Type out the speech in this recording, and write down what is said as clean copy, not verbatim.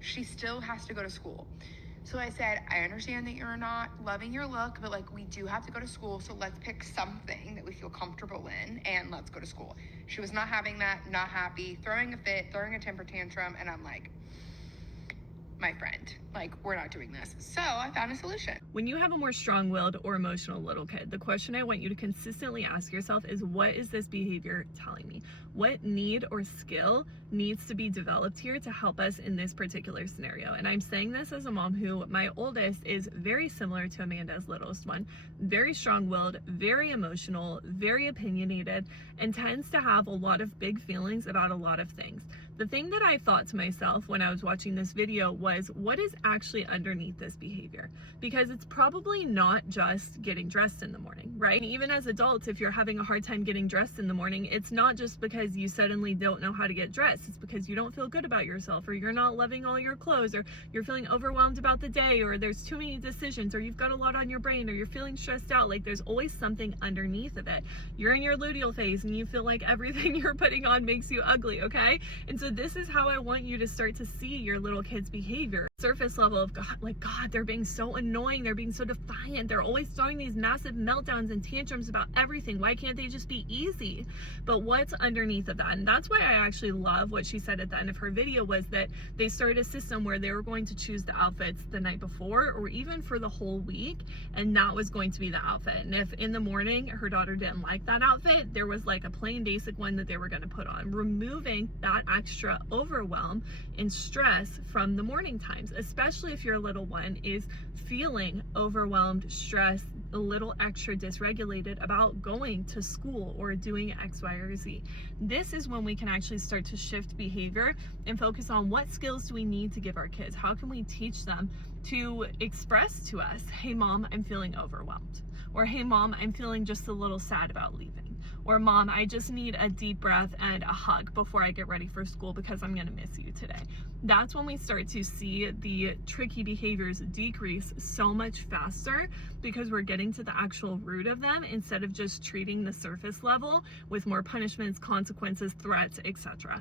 she still has to go to school. So I said, I understand that you're not loving your look, but like we do have to go to school. So let's pick something that we feel comfortable in and let's go to school. She was not having that, not happy, throwing a fit, throwing a temper tantrum. And I'm like, my friend, like, we're not doing this. So I found a solution. When you have a more strong-willed or emotional little kid, the question I want you to consistently ask yourself is, what is this behavior telling me? What need or skill needs to be developed here to help us in this particular scenario? And I'm saying this as a mom who, my oldest is very similar to Amanda's littlest one, very strong-willed, very emotional, very opinionated, and tends to have a lot of big feelings about a lot of things. The thing that I thought to myself when I was watching this video was, what is actually underneath this behavior? Because it's probably not just getting dressed in the morning, right? And even as adults, if you're having a hard time getting dressed in the morning, it's not just because you suddenly don't know how to get dressed. It's because you don't feel good about yourself, or you're not loving all your clothes, or you're feeling overwhelmed about the day, or there's too many decisions, or you've got a lot on your brain, or you're feeling stressed out. Like, there's always something underneath of it. You're in your luteal phase and you feel like everything you're putting on makes you ugly, okay? And so this is how I want you to start to see your little kids' behavior. Surface level of, God, they're being so annoying, they're being so defiant, they're always throwing these massive meltdowns and tantrums about everything. Why can't they just be easy? But what's underneath of that? And that's why I actually love what she said at the end of her video, was that they started a system where they were going to choose the outfits the night before, or even for the whole week, and that was going to be the outfit. And if in the morning her daughter didn't like that outfit, there was like a plain basic one that they were going to put on, removing that extra overwhelm and stress from the morning times, especially if your little one is feeling overwhelmed, stressed, a little extra dysregulated about going to school or doing X, Y, or Z. This is when we can actually start to shift behavior and focus on what skills do we need to give our kids? How can we teach them to express to us, hey mom, I'm feeling overwhelmed. Or hey mom, I'm feeling just a little sad about leaving. Or mom, I just need a deep breath and a hug before I get ready for school because I'm gonna miss you today. That's when we start to see the tricky behaviors decrease so much faster, because we're getting to the actual root of them instead of just treating the surface level with more punishments, consequences, threats, etc.